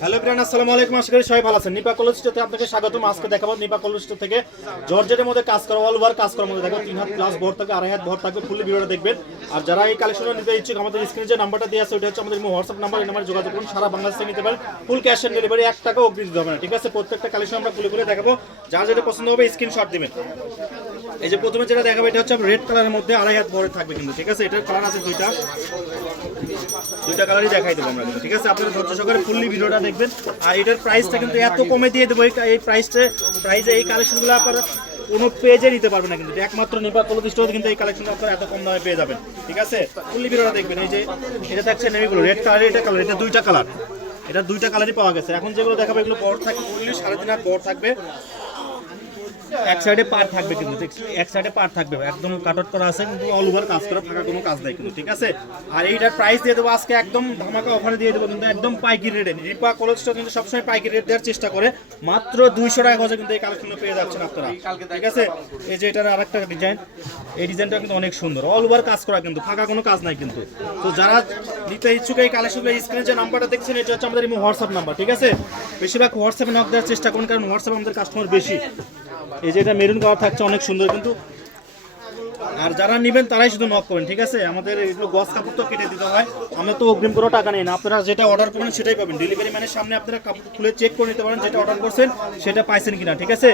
Hello bran, আসসালামু আলাইকুম। আশা করি সবাই ভালো আছেন। নিপা কলেজ স্টোরে আপনাকে স্বাগতম। আজকে দেখাবো নিপা কলেজ স্টোর থেকে জর্জেটের মধ্যে কাজ করা, অল ওভার কাজ করার মধ্যে দেখো 3 হাত প্লাস ভর থাকবে, 2.5 হাত ভর থাকবে। ফুললি ভিডিওটা দেখবেন। আর যারা এই কালেকশনটা নিতে ইচ্ছুক, আমাদের স্ক্রিনে যে নাম্বারটা দেওয়া আছে ওটা হচ্ছে আমাদের হোয়াটসঅ্যাপ নাম্বার। এই নাম্বারে যোগাযোগ করুন। সারা বাংলাদেশ থেকে নিতে পারেন। ফুল ক্যাশ অন ডেলিভারি, 1 টাকাও অগ্রিম দিতে হবে না। ঠিক আছে, প্রত্যেকটা কালেকশন আমরা খুলে খুলে দেখাবো। যার যেটা পছন্দ হবে স্ক্রিনশট দিবেন। এই যে প্রথমে যেটা দেখাবো এটা হচ্ছে রেড কালারের মধ্যে 2.5 হাত ভরে থাকবে কিন্তু। ঠিক আছে, এটার কালার আছে দুইটা কালারই দেখাই দেবো আমরা কিন্তু। ঠিক আছে, আপনারা ধৈর্য সহকারে ফুললি ভিডিওটা দেখবেন। আর এটার প্রাইসটা কিন্তু এত কমে দিয়ে দেবো, এই প্রাইসে এই কালেকশনগুলো আপনারা কোনো পেজে নিতে পারবেন না কিন্তু। একমাত্র নিপা কলেজ স্টোরে কিন্তু এই কালেকশনটা আপনারা এত কম দামে পেয়ে যাবেন। ঠিক আছে, ফুললি ভিডিওটা দেখবেন। এই যে এটা থাকছে নেভিগুলো, রেড কালার, এটা কালার, এটা দুইটা কালার, এটা দুইটা কালারই পাওয়া গেছে। এখন যেগুলো দেখাবো এগুলো বড় থাকবে, ফুললি 3.5 হাত বড় থাকবে। এক সাইডে পার থাকবে কিন্তু, এক সাইডে পার থাকবে, একদম কাট আউট করা আছে কিন্তু, অল ওভার কাজ করা, ফাঁকা কোনো কাজ নাই কিন্তু। ঠিক আছে, আর এইটার প্রাইস দিয়ে দেবো আজকে একদম ধামাকা অফারে দিয়ে দেবো কিন্তু, একদম পাইকারি রেটে। নিপা কলেজ স্টোর কিন্তু সবসময় পাইকারি রেট দেওয়ার চেষ্টা করে। মাত্র 200 টাকা গজে কিন্তু এই কালেকশনটা পেয়ে যাচ্ছেন আপনারা। ঠিক আছে, এই যে এটার আরেকটা ডিজাইন, এই ডিজাইনটা কিন্তু অনেক সুন্দর, অল ওভার কাজ করা কিন্তু, ফাঁকা কোনো কাজ নাই কিন্তু। তো যারা নিতে ইচ্ছুক এই কালেকশনগুলো, স্ক্রিনে যে নাম্বারটা দেখছেন এটা হচ্ছে আমাদের হোয়াটসঅ্যাপ নাম্বার। ঠিক আছে, বেশিরভাগ হোয়াটসঅ্যাপে নক দেওয়ার চেষ্টা করুন, কারণ হোয়াটসঅ্যাপে আমাদের কাস্টমার বেশি। এই যে এটা মেরুন কালার থাকছে, অনেক সুন্দর কিন্তু। আর যারা নেবেন তারাই শুধু নক করেন। ঠিক আছে, আমাদের এগুলো গস কাপড় তো কেটে দিতে হয়, আমরা তো অগ্রিম কোনো টাকা নেই না। আপনারা যেটা অর্ডার করবেন সেটাই পাবেন। ডেলিভারি ম্যানের সামনে আপনারা কাপড় খুলে চেক করে নিতে পারেন যেটা অর্ডার করছেন সেটা পাইছেন কিনা। ঠিক আছে,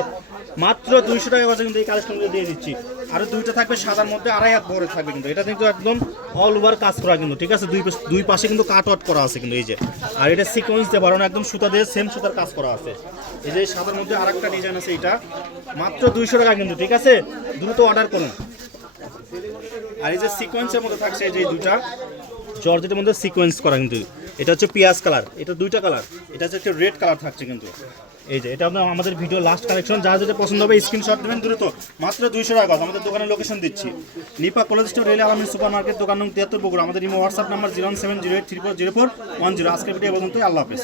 মাত্র 200 টাকা গজে কিন্তু এই কালেকশনগুলো দিয়ে দিচ্ছি। আরও দুইটা থাকবে সাদার মধ্যে, 2.5 হাত ভরে থাকবে কিন্তু। এটা কিন্তু একদম অল ওভার কাজ করা কিন্তু। ঠিক আছে, দুই পাশে কিন্তু কাট আউট করা আছে কিন্তু। এই যে, আর এটা সিকোয়েন্স দিয়ে বাড়ানো, একদম সুতা দিয়ে সেম সুতার কাজ করা আছে। এই যে সাদার মধ্যে আরেকটা ডিজাইন আছে, এটা মাত্র 200 টাকা কিন্তু। ঠিক আছে, দ্রুত অর্ডার করুন। আর এই যে সিকোয়েন্সের মধ্যে থাকছে, এই যে দুইটা জর্জেটের মধ্যে সিকোয়েন্স করা কিন্তু। এটা হচ্ছে পিয়াজ কালার, এটা দুইটা কালার, এটা হচ্ছে একটা রেড কালার থাকছে কিন্তু। এই যে এটা আমাদের ভিডিও লাস্ট কালেকশন। যার যেটা পছন্দ হবে স্ক্রিনশট দেবেন দ্রুত। মাত্র 200 টাকা। আমাদের দোকানের লোকেশন দিচ্ছি, নিপা কলেজ স্টোর, রেল আলমিন সুপার মার্কেট, দোকান নং 73 বগুড়া। আমাদের হোয়াটসঅ্যাপ নাম্বার 07083404110। আজকের ভিডিও পর্যন্ত, আল্লাহ হাফেজ।